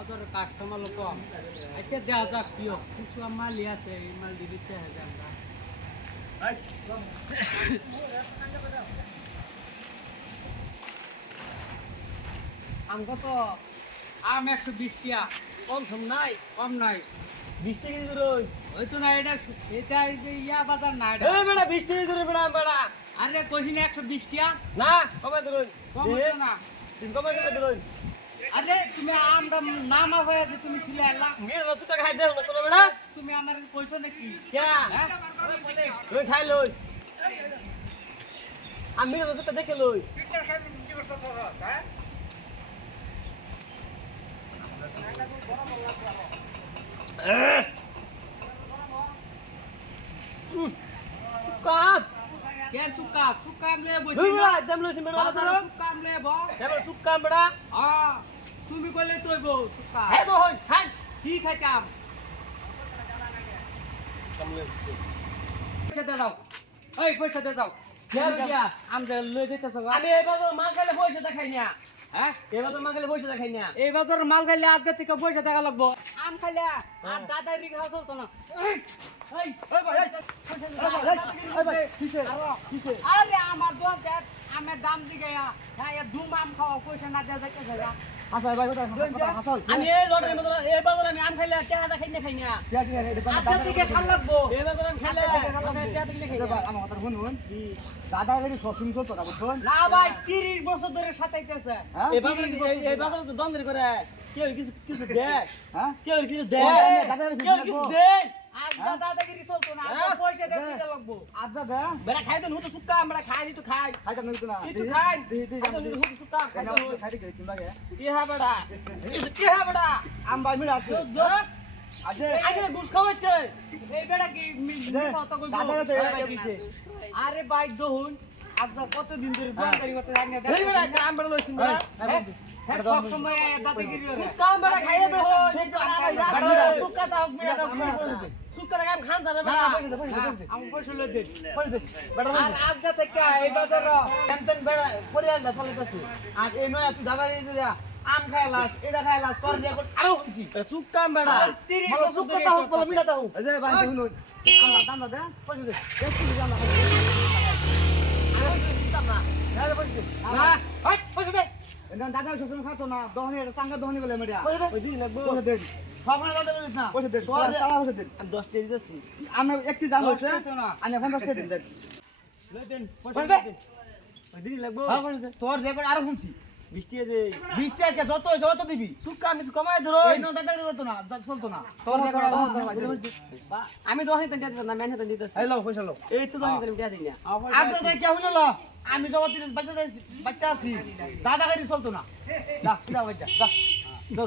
বাজারে কাস্টমার কম। আচ্ছা দেখা যাক কি হোক, কিছু মালই আছে, এই মাল দিয়ে দিতে হবে আমরা। আম কত? আম 120 টাকা। কম সম নাই কম নাই। 20 টাকা দিয়ে ধরুন। ওই তো না, এটা এই যে ইয়া বাজার না এটা। এই বেটা 20 টাকা ধরুন বেটা বেটা। আরে কইছি না 120 টাকা? না কমাই ধরুন। কম হতো না। কমাই ধরুন। আরে তুমি আমটা নামা হয়ে আছে, তুমি ছিলে এলা। মেয়ে রসুন টাকা খাই দেও না তোরা বেটা। তুমি আমার কইছো নাকি? কে হ্যাঁ? লই খাই লই। আমি রসুনটা দেখে লই। কাপ কে সুকা? সুকা আমলে বইছি দুই না। বেটা একদম লইছি মেরা বাজারে তোরা। সুকা আমলে ব। এবার সুক্কা বেটা। হ্যাঁ, তুমি কইলে তৈব সুকা। হে বহন খাই। কি খাইতাম? পয়সা দে দাও। ওই পয়সা দে দাও। আমটা লই যাইতেছ গা। আমি এই বাজার মাল খাইলে পয়সা দেখাই না। হ্যাঁ? এই বাজার মাল খাইলে পয়সা দেখাই না। এই বাজারের মাল খাইলে আজকে থেকে পয়সা টাকা লাগবো। আম খাইলে আর দাদারি খাওয়া চলতো না। এই, এই, আরে আমার দোকান দেখ, আমের দাম দিকে হ্যাঁ ধুম আম খাওয়া পয়সা না দেওয়া যাইতেছে গা। আমি এই লটারির মতো এই বাজারে আমি আম খাইলে টাকা দেখাই না খাই না। আজকে থেকে খাল লাগবো। এই বাজারে আমি খাইলে টাকা দিলে খাই না। দাদাগিরি সবসময় চলতো না বুঝছেন? না ভাই 30 বছর ধরে সাতাইতেছে। হ্যাঁ? এই বাজারে তো দ্বন্দ্ব করে কেউ কিছু কিছু দেখ হ্যাঁ? কেউ কিছু ও, দেখ দাদাগিরি কেউ কিছু কিছু লাগবো। দেখ আজ দাদাগিরি চলতো না, আজকে হ্যাঁ? পয়সা দিতে লাগবো। আচ্ছা দে বেটা খাই তো নুতো সুক্কা আমরা খাই একটু খাই খাইতাম না না একটু খাই তুই খাই তো নুতো সুক্কা খাই তো খাইতে গেছি কিংবা গে কি হ্যাঁ বেটা কি হ্যাঁ বেটা আম বাই মিড়া আছে আছে আগে ঘুষ খাওয়াচ্ছে এই বেটা কি কথা কইবো? দাদারা তো এই দিছে আরে ভাই দহুন আজ কতদিন ধরে দোকানদারি করতে জানি না। এই বেটা আম বেটা লইছিস বেটা হ্যাঁ, সব সময় দাদাগিরি করে। সুক্কা আম বেটা খাইয়ে দো এই তো বেটা, সুক্কা দাও মেরা দাও সুক্কা লাগা আম খান জানে বেটা হ্যাঁ, আমি পয়সা লই দেন। বেটা আর আজ থেকে এই বাজার টেনশন বেড়া পরিয়ালটা চলতেছে আর এই নয় তুই দাদাগিরি করে আম খাইলাস এটা খাইলাস তোর রেকর্ড আরো হইছি সুক্কা আম বেটা 30 মানে বছর সুখ ধরে কথা হোক বলে মিড়া দাও এই যে ভাই শুনুন দাম দে পয়সা দে একটু দাম না পয়সা দে দাদা শ্বশুর খাতো না দহনি এটা সাঙ্গা দহনি বলে মেডিয়া ওই দিন লাগবো পয়সা দে সব না দাদা না পয়সা দে তোর পয়সা দে আমি 10 টাকা দিতেছি আমরা একটি জাম হইছে হইতো না। আমি 50 টাকা দিন লই দেন। পয়সা দে ওই দিন লাগবো হ্যাঁ পয়সা দে তোর রেকর্ড আরো শুনছি 20 টাকা দে 20 টাকা যত হইছে তত দিবি সুক্কা আমি কমাই ধরো এই নো দাদা করতো না চলতো না তোর রেকর্ড আরো আমি 10 টাকা দিতেছি না মেনে দিতেছি এই লও পয়সা লও এই তো 10 টাকা দিই না আগে দেখ কেউ না আমি জবাব দিন বাচ্চা বাচ্চা আছি দাদাগিরি চলতো না যা বাচ্চা যা